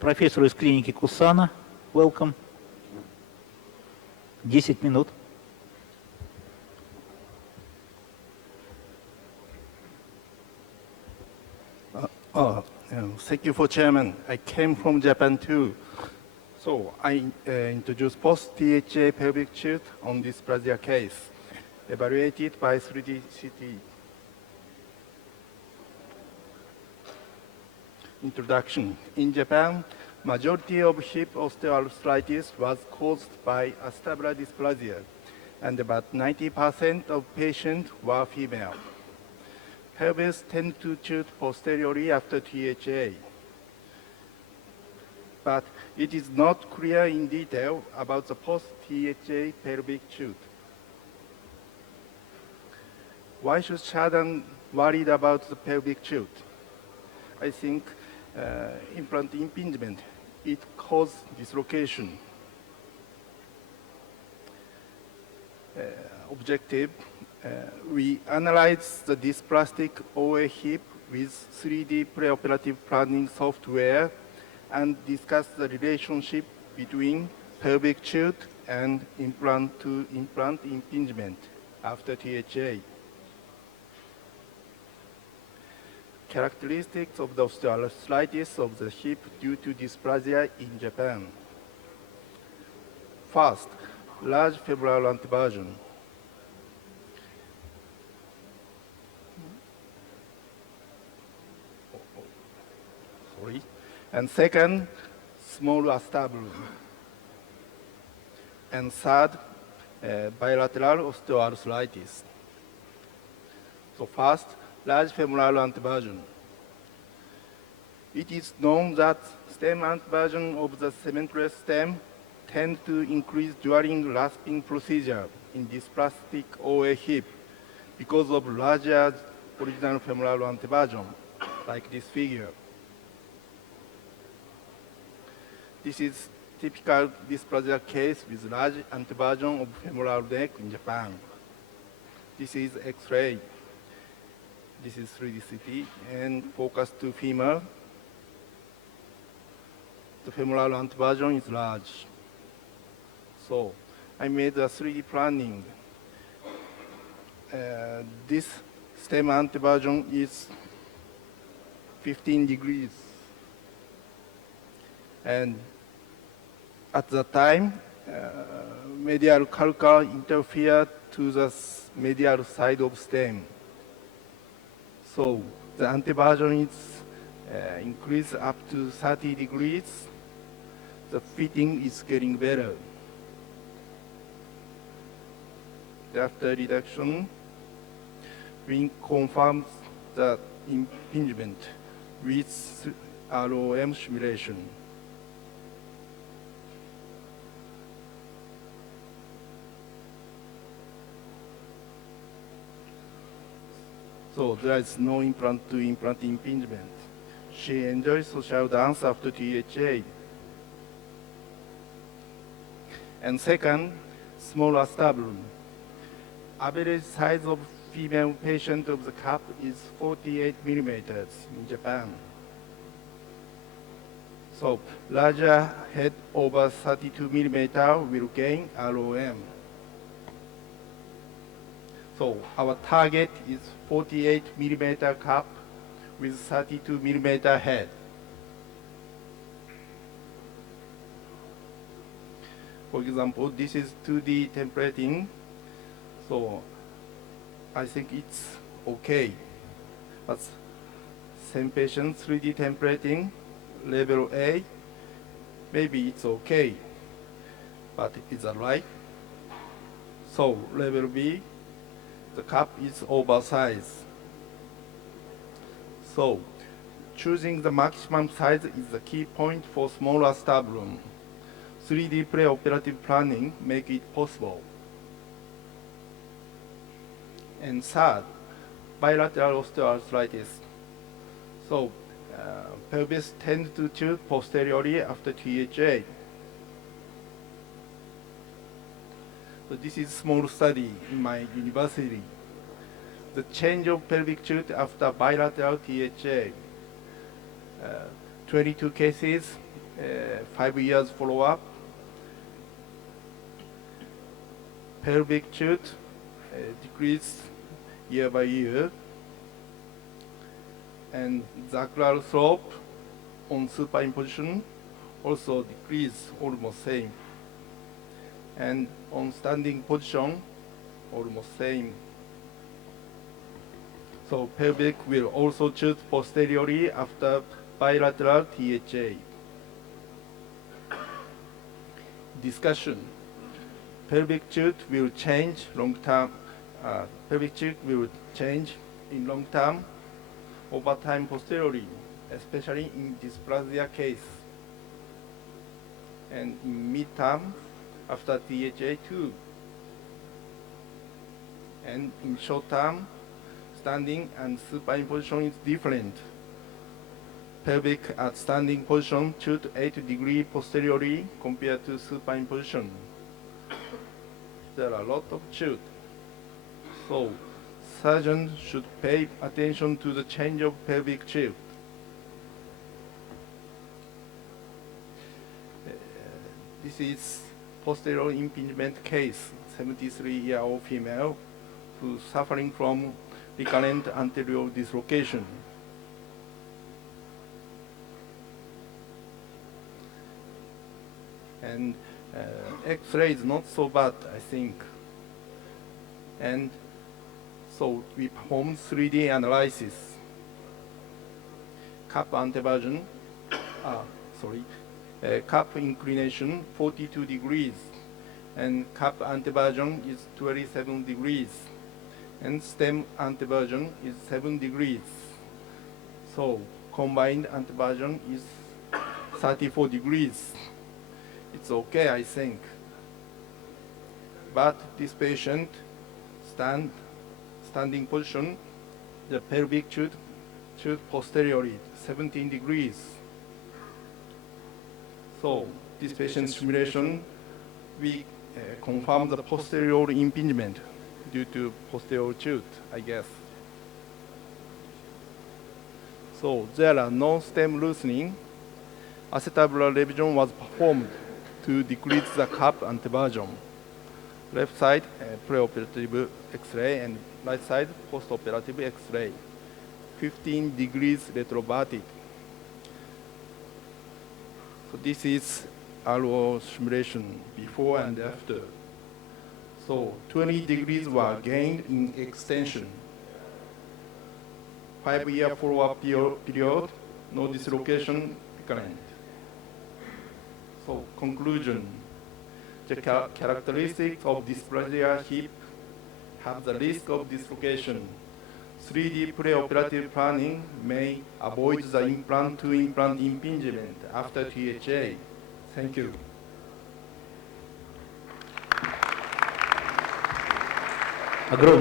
Профессор из клиники Кусана. Welcome. 10 минут. Thank you for chairman. I came from Japan too. So I introduced post-THA pelvic tilt on dysplasia case, evaluated by 3D CT. Introduction. In Japan, majority of hip osteoarthritis was caused by acetabular dysplasia, and about 90% of patients were female. Pelvis tend to tilt posteriorly after THA. But it is not clear in detail about the post-THA pelvic tilt. Why should Shadan worried about the pelvic tilt? I think implant impingement, it causes dislocation. Objective, we analyze the dysplastic OA hip with 3D preoperative planning software and discuss the relationship between pelvic tilt and implant-to-implant impingement after THA. Characteristics of the osteoarthritis of the hip due to dysplasia in Japan. First, large femoral anteversion. And second, small acetabulum. And third, bilateral osteoarthritis. So first, large femoral anteversion. It is known that stem anteversion of the cementless stem tend to increase during rasping procedure in dysplastic OA hip because of larger original femoral anteversion, like this figure. This is typical dysplasia case with large anteversion of femoral neck in Japan. This is X-ray. This is 3D CT and focus to femur. The femoral anteversion is large. So I made a 3D planning. This stem anteversion is 15 degrees. And at the time, medial calcar interfered to the medial side of stem. So the anteversion is increased up to 30 degrees. The fitting is getting better. After reduction, we confirm the impingement with ROM simulation. So there is no implant-to-implant impingement. She enjoys social dance after THA. And second, small acetabulum. Average size of female patient of the cup is 48 millimeters in Japan. So larger head over 32 millimeter will gain ROM. So our target is 48 millimeter cup with 32 millimeter head. For example, this is 2D templating. So I think it's okay. But same patient, 3D templating, level A, maybe it's okay. But it's alright. So level B, the cup is oversized. So choosing the maximum size is the key point for smaller acetabulum. 3D preoperative planning make it possible. And third, bilateral osteoarthritis. So pelvis tends to tilt posteriorly after THA. So this is a small study in my university. The change of pelvic tilt after bilateral THA. 22 cases, 5 years follow-up. Pelvic tilt decreased year by year. And sacral slope on superimposition also decreased almost same. And on standing position, almost same. So pelvic will also tilt posteriorly after bilateral THA. Discussion. Pelvic tilt will change long term. Pelvic tilt will change in long term over time posteriorly, especially in dysplasia case, and in mid-term after THA too. And in short term, standing and supine position is different. Pelvic at standing position tilt 8 degrees posteriorly compared to supine position. There are a lot of tilt. So surgeons should pay attention to the change of pelvic tilt. This is posterior impingement case, 73-year-old female who is suffering from recurrent anterior dislocation. And X-ray is not so bad, I think. And so we perform 3D analysis. Cup anteversion, cup inclination 42 degrees, and cup anteversion is 27 degrees, and stem anteversion is 7 degrees. So combined anteversion is 34 degrees. It's okay, I think. But this patient standing position, the pelvic tilt posteriorly 17 degrees. So this patient's simulation, we confirm the posterior impingement due to posterior tilt, I guess. So there are no stem loosening. Acetabular revision was performed to decrease the cup anteversion. Left side preoperative X-ray and right side postoperative X-ray. 15 degrees retroverted. So this is RO simulation before and after. So 20 degrees were gained in extension. 5-year follow-up period, no dislocation recurrent. So conclusion, the characteristics of dysplasia hip have the risk of dislocation. 3D preoperative planning may avoid the implant-to-implant impingement after THA. Thank you. Огромное